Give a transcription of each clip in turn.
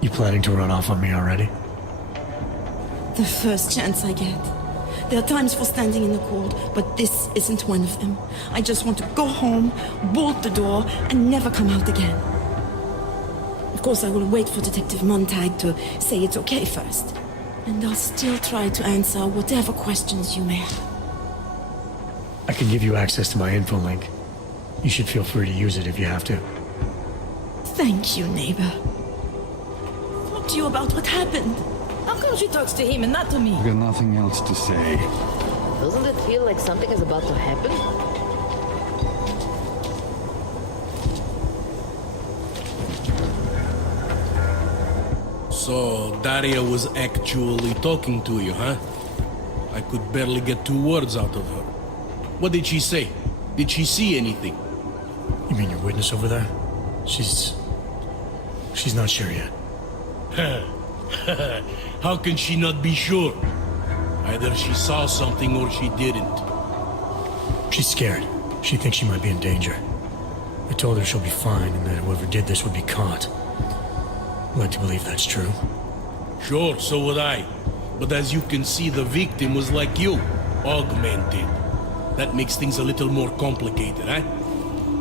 You planning to run off on me already? The first chance I get. There are times for standing in the cold, but this isn't one of them. I just want to go home, bolt the door, and never come out again. Of course, I will wait for Detective Montag to say it's okay first. And I'll still try to answer whatever questions you may have. I can give you access to my info link. You should feel free to use it if you have to. Thank you, neighbor. Talk to you about what happened. How come she talks to him and not to me? I've got nothing else to say. Doesn't it feel like something is about to happen? So, Daria was actually talking to you, huh? I could barely get 2 words out of her. What did she say? Did she see anything? You mean your witness over there? She's not sure yet. How can she not be sure? Either she saw something or she didn't. She's scared. She thinks she might be in danger. I told her she'll be fine and that whoever did this would be caught. I'd like to believe that's true. Sure, so would I. But as you can see, the victim was like you, augmented. That makes things a little more complicated, eh?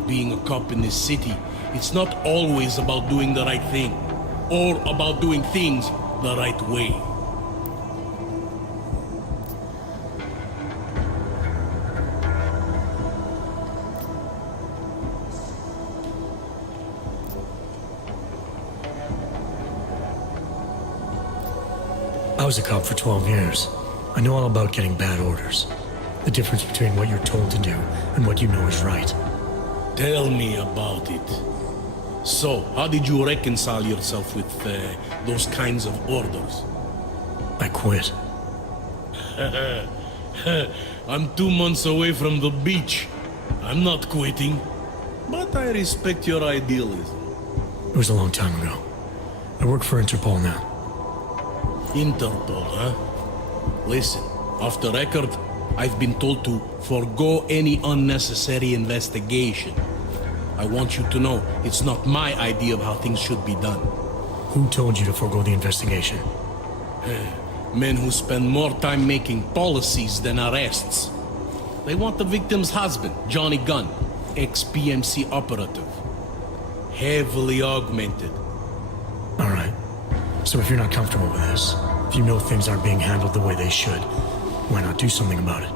Being a cop in this city, it's not always about doing the right thing, or about doing things the right way. I was a cop for 12 years. I know all about getting bad orders. The difference between what you're told to do and what you know is right. Tell me about it. So, how did you reconcile yourself with those kinds of orders? I quit. I'm 2 months away from the beach. I'm not quitting. But I respect your idealism. It was a long time ago. I work for Interpol now. Interpol, huh? Listen, off the record, I've been told to forego any unnecessary investigation. I want you to know it's not my idea of how things should be done. Who told you to forego the investigation? Men who spend more time making policies than arrests. They want the victim's husband, Johnny Gunn, ex-PMC operative. Heavily augmented. All right. So if you're not comfortable with this, if you know things aren't being handled the way they should, why not do something about it?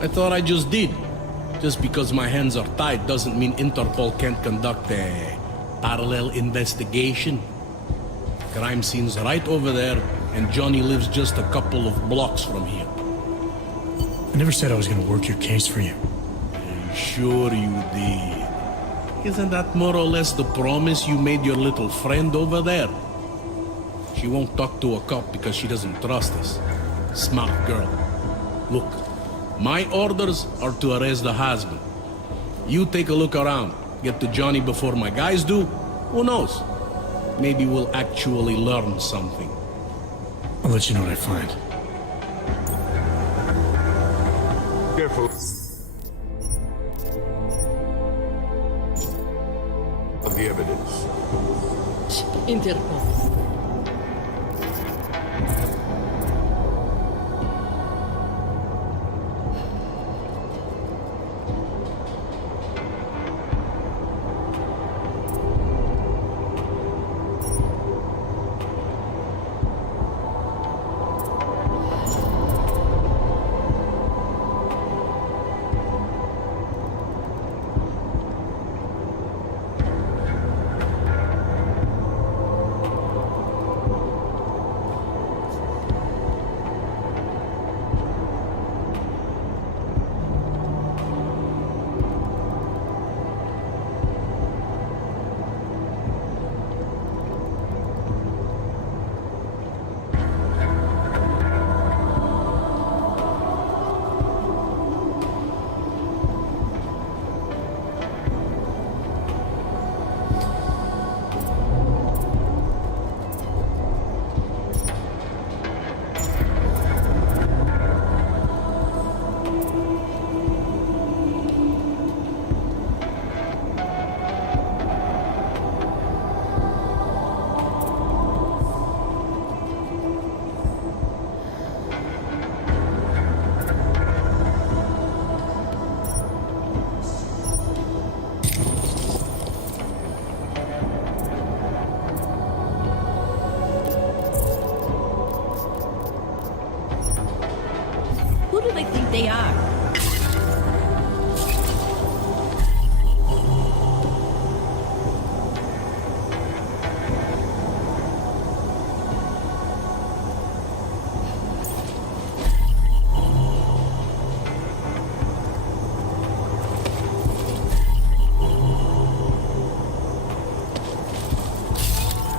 I thought I just did. Just because my hands are tied doesn't mean Interpol can't conduct a parallel investigation. Crime scene's right over there, and Johnny lives just a couple of blocks from here. I never said I was going to work your case for you. Sure you did. Isn't that more or less the promise you made your little friend over there? She won't talk to a cop because she doesn't trust us. Smart girl. Look, my orders are to arrest the husband. You take a look around. Get to Johnny before my guys do. Who knows? Maybe we'll actually learn something. I'll let you know what I find. Careful. Of the evidence. Interpol. they think they are?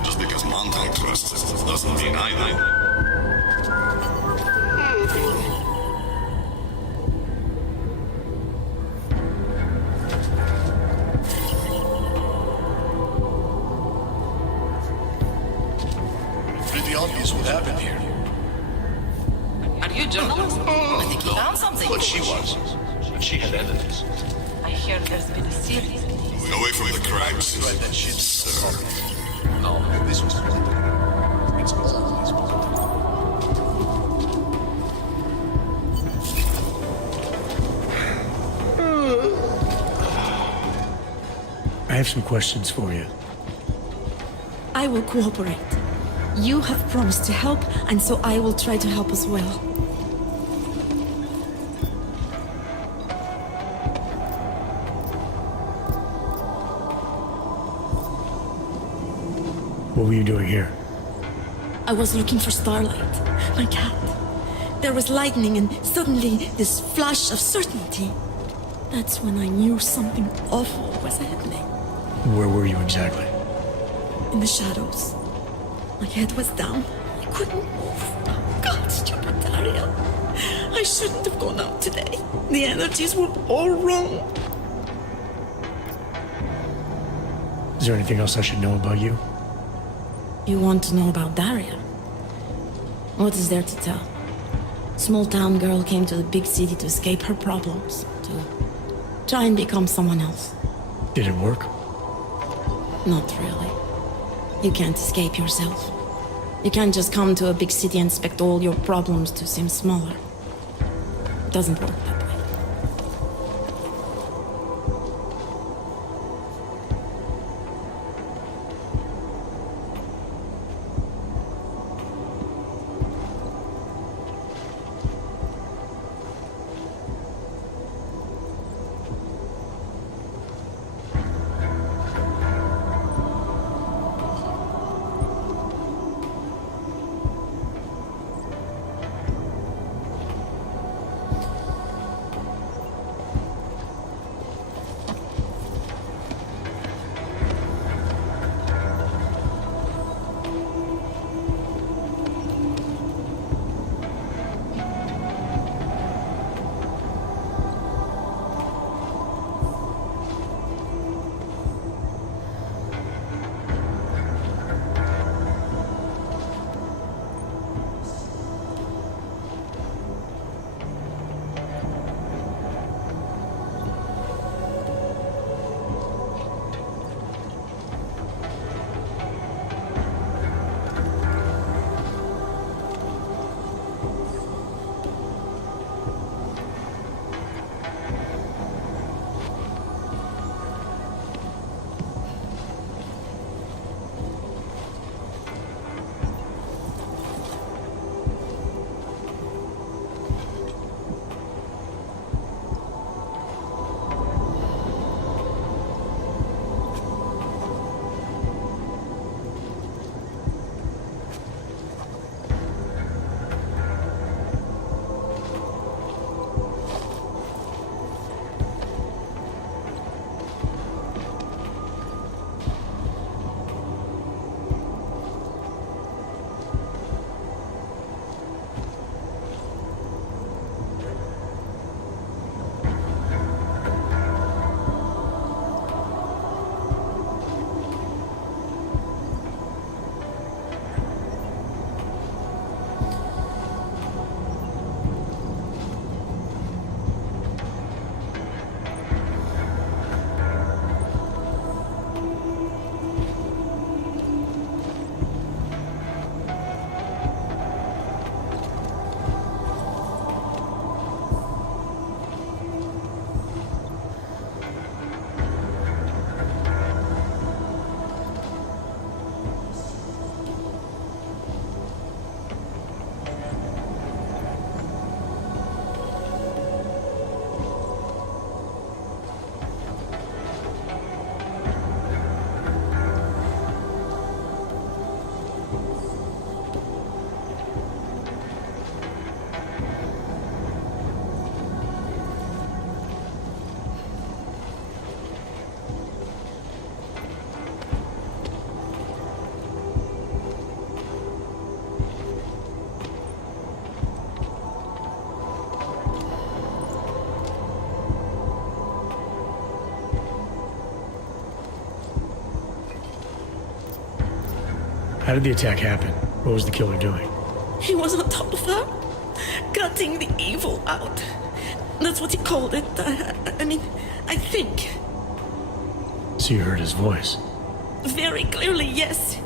Just because Montag trusts us doesn't mean I do. Pretty obvious what happened here. Are you a journalist? I think you found something. But she was. And she had evidence. I hear there's been a series. Move away from the cracks. Right, that shit. Sir. No, this was political. It's always political. I have some questions for you. I will cooperate. You have promised to help, and so I will try to help as well. What were you doing here? I was looking for Starlight, my cat. There was lightning and suddenly this flash of certainty. That's when I knew something awful was happening. Where were you exactly? In the shadows. My head was down. I couldn't move. Oh, God, stupid Daria. I shouldn't have gone out today. The energies were all wrong. Is there anything else I should know about you? You want to know about Daria? What is there to tell? Small town girl came to the big city to escape her problems, to try and become someone else. Did it work? Not really. You can't escape yourself. You can't just come to a big city and expect all your problems to seem smaller. It doesn't work that way. How did the attack happen? What was the killer doing? He was on top of her, cutting the evil out. That's what he called it. I mean, I think. So you heard his voice? Very clearly, yes.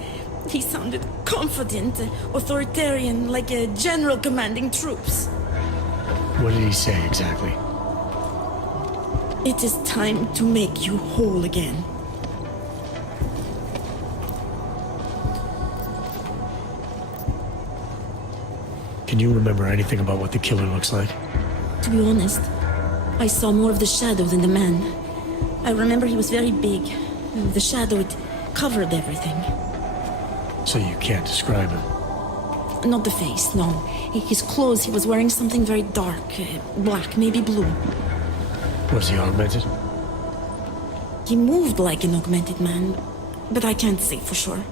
He sounded confident, authoritarian, like a general commanding troops. What did he say exactly? It is time to make you whole again. Can you remember anything about what the killer looks like? To be honest, I saw more of the shadow than the man. I remember he was very big. The shadow, it covered everything. So you can't describe him? Not the face, no. His clothes, he was wearing something very dark. Black, maybe blue. Was he augmented? He moved like an augmented man, but I can't say for sure.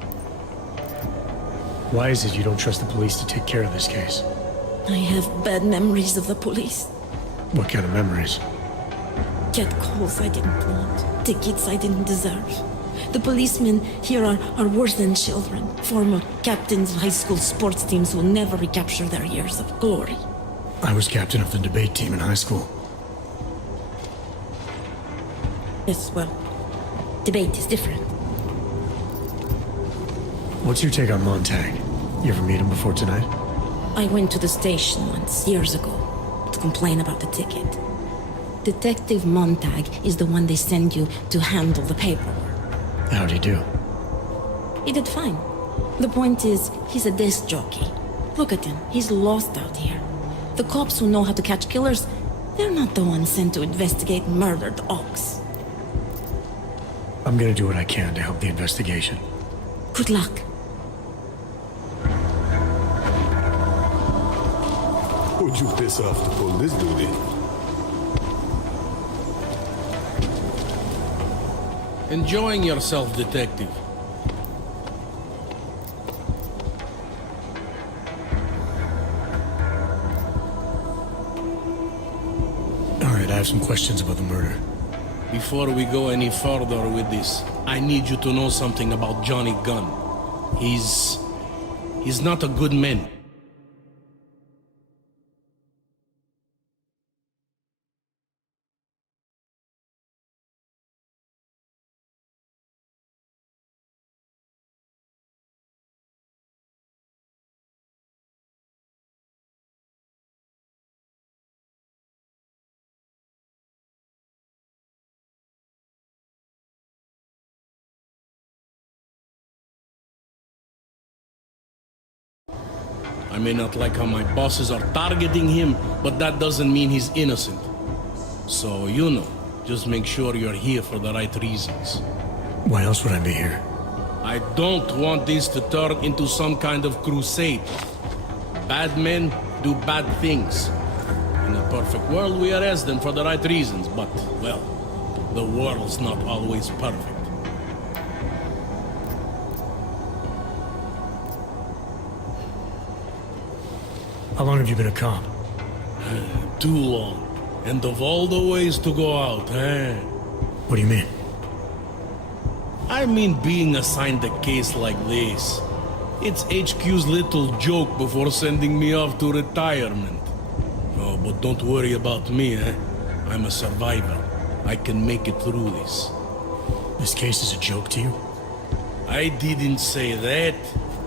Why is it you don't trust the police to take care of this case? I have bad memories of the police. What kind of memories? Get calls I didn't want, tickets I didn't deserve. The policemen here are worse than children. Former captains of high school sports teams who never recapture their years of glory. I was captain of the debate team in high school. Yes, well, debate is different. What's your take on Montag? You ever meet him before tonight? I went to the station once, years ago, to complain about the ticket. Detective Montag is the one they send you to handle the paperwork. How'd he do? He did fine. The point is, he's a disc jockey. Look at him, he's lost out here. The cops who know how to catch killers, they're not the ones sent to investigate murdered ox. I'm gonna do what I can to help the investigation. Good luck. Who'd you piss off to pull this duty? Enjoying yourself, detective. All right, I have some questions about the murder. Before we go any further with this, I need you to know something about Johnny Gunn. He's not a good man. I may not like how my bosses are targeting him, but that doesn't mean he's innocent. So, you know, just make sure you're here for the right reasons. Why else would I be here? I don't want this to turn into some kind of crusade. Bad men do bad things. In a perfect world, we arrest them for the right reasons, but, well, the world's not always perfect. How long have you been a cop? Too long. And of all the ways to go out, eh? What do you mean? I mean being assigned a case like this. It's HQ's little joke before sending me off to retirement. Oh, but don't worry about me, eh? I'm a survivor. I can make it through this. This case is a joke to you? I didn't say that.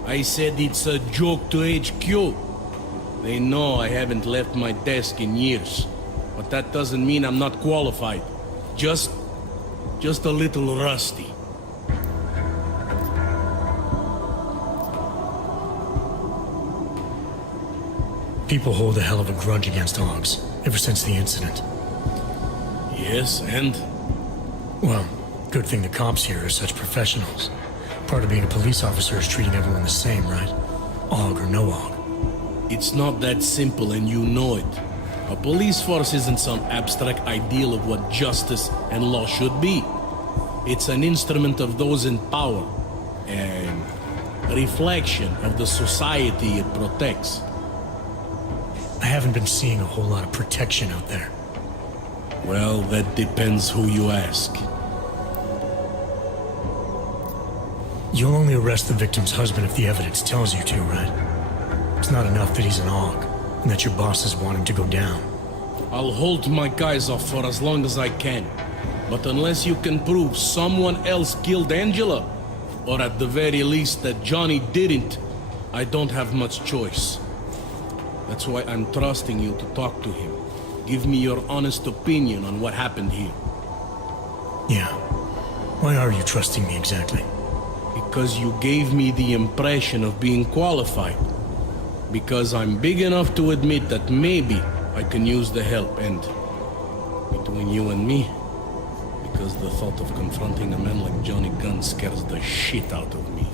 I said it's a joke to HQ. They know I haven't left my desk in years. But that doesn't mean I'm not qualified. Just a little rusty. People hold a hell of a grudge against Hogs, ever since the incident. Yes, and? Well, good thing the cops here are such professionals. Part of being a police officer is treating everyone the same, right? Og or no Og. It's not that simple, and you know it. A police force isn't some abstract ideal of what justice and law should be. It's an instrument of those in power, and a reflection of the society it protects. I haven't been seeing a whole lot of protection out there. Well, that depends who you ask. You'll only arrest the victim's husband if the evidence tells you to, right? It's not enough that he's an Og, and that your bosses want him to go down. I'll hold my guys off for as long as I can. But unless you can prove someone else killed Angela, or at the very least that Johnny didn't, I don't have much choice. That's why I'm trusting you to talk to him. Give me your honest opinion on what happened here. Yeah. Why are you trusting me exactly? Because you gave me the impression of being qualified. Because I'm big enough to admit that maybe I can use the help, and between you and me, because the thought of confronting a man like Johnny Gunn scares the shit out of me.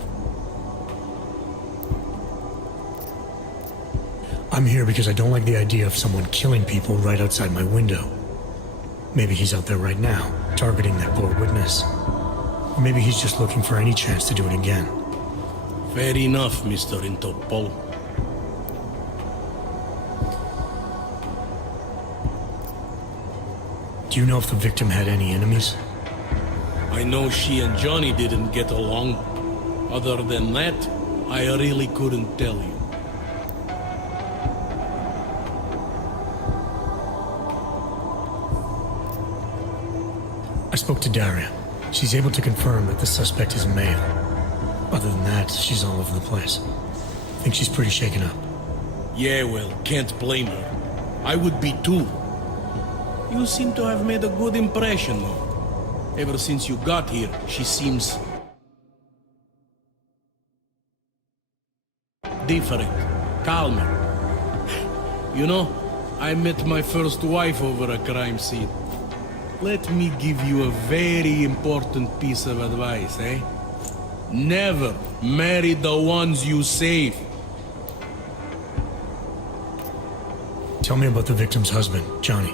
I'm here because I don't like the idea of someone killing people right outside my window. Maybe he's out there right now, targeting that poor witness. Or maybe he's just looking for any chance to do it again. Fair enough, Mr. Interpol. Do you know if the victim had any enemies? I know she and Johnny didn't get along. Other than that, I really couldn't tell you. I spoke to Daria. She's able to confirm that the suspect is a male. Other than that, she's all over the place. I think she's pretty shaken up. Yeah, well, can't blame her. I would be too. You seem to have made a good impression, though. Ever since you got here, she seems different, calmer. You know, I met my first wife over a crime scene. Let me give you a very important piece of advice, eh? Never marry the ones you save. Tell me about the victim's husband, Johnny.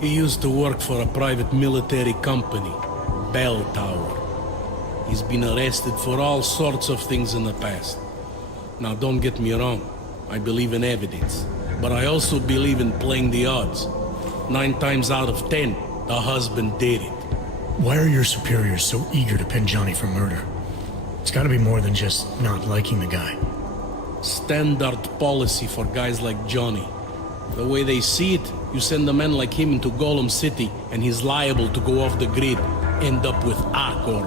He used to work for a private military company, Bell Tower. He's been arrested for all sorts of things in the past. Now, don't get me wrong. I believe in evidence. But I also believe in playing the odds. 9 times out of 10, the husband did it. Why are your superiors so eager to pin Johnny for murder? It's gotta be more than just not liking the guy. Standard policy for guys like Johnny. The way they see it, you send a man like him into Golem City, and he's liable to go off the grid, end up with Ark or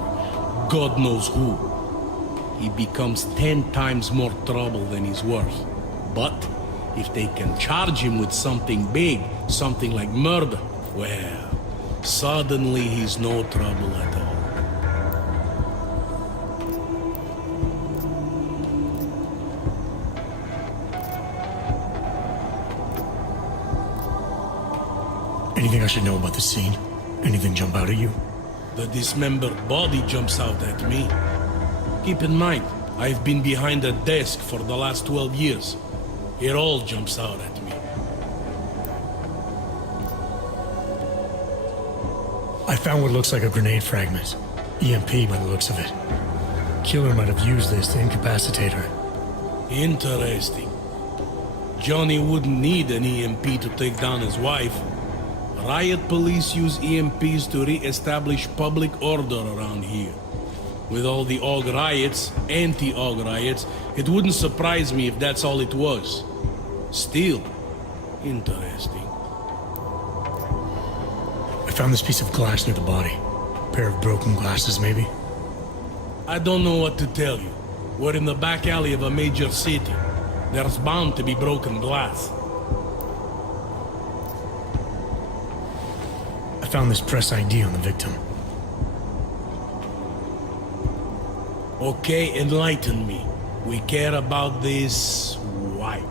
God knows who. He becomes 10 times more trouble than he's worth. But if they can charge him with something big, something like murder, well, suddenly he's no trouble at all. Anything I should know about the scene? Anything jump out at you? The dismembered body jumps out at me. Keep in mind, I've been behind a desk for the last 12 years. It all jumps out at me. I found what looks like a grenade fragment. EMP by the looks of it. Killer might have used this to incapacitate her. Interesting. Johnny wouldn't need an EMP to take down his wife. Riot police use EMPs to re-establish public order around here. With all the AUG riots, anti-AUG riots, it wouldn't surprise me if that's all it was. Still, interesting. I found this piece of glass near the body. A pair of broken glasses, maybe? I don't know what to tell you. We're in the back alley of a major city. There's bound to be broken glass. I found this press ID on the victim. Okay, enlighten me. We care about this... why?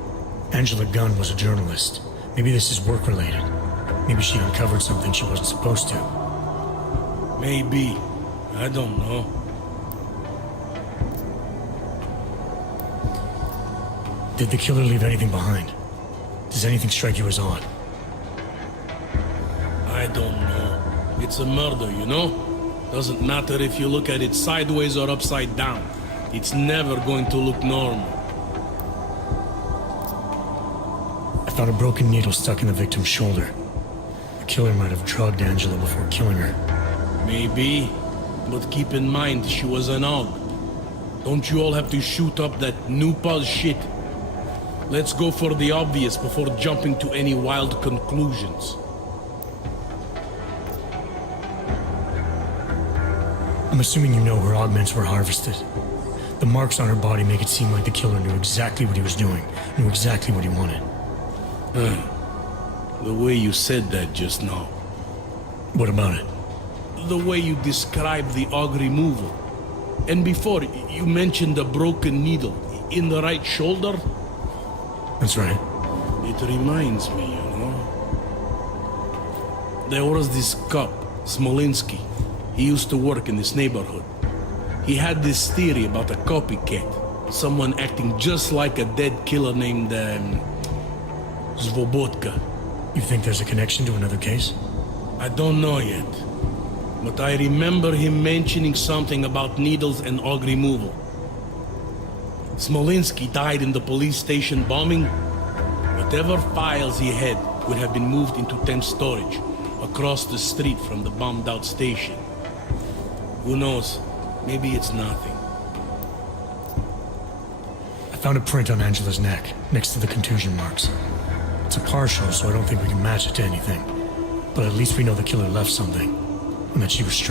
Angela Gunn was a journalist. Maybe this is work-related. Maybe she uncovered something she wasn't supposed to. Maybe. I don't know. Did the killer leave anything behind? Does anything strike you as odd? I don't know. It's a murder, you know? Doesn't matter if you look at it sideways or upside down. It's never going to look normal. I found a broken needle stuck in the victim's shoulder. The killer might have drugged Angela before killing her. Maybe, but keep in mind she was an AUG. Don't you all have to shoot up that new pause shit? Let's go for the obvious before jumping to any wild conclusions. I'm assuming you know her augments were harvested. The marks on her body make it seem like the killer knew exactly what he was doing, knew exactly what he wanted. The way you said that just now. What about it? The way you described the AUG removal. And before, you mentioned a broken needle in the right shoulder? That's right. It reminds me, you know. There was this cop, Smolinski. He used to work in this neighborhood. He had this theory about a copycat. Someone acting just like a dead killer named, Svobodka. You think there's a connection to another case? I don't know yet. But I remember him mentioning something about needles and AUG removal. Smolinski died in the police station bombing. Whatever files he had would have been moved into temp storage across the street from the bombed out station. Who knows? Maybe it's nothing. I found a print on Angela's neck, next to the contusion marks. It's a partial, so I don't think we can match it to anything. But at least we know the killer left something, and that she was strangled.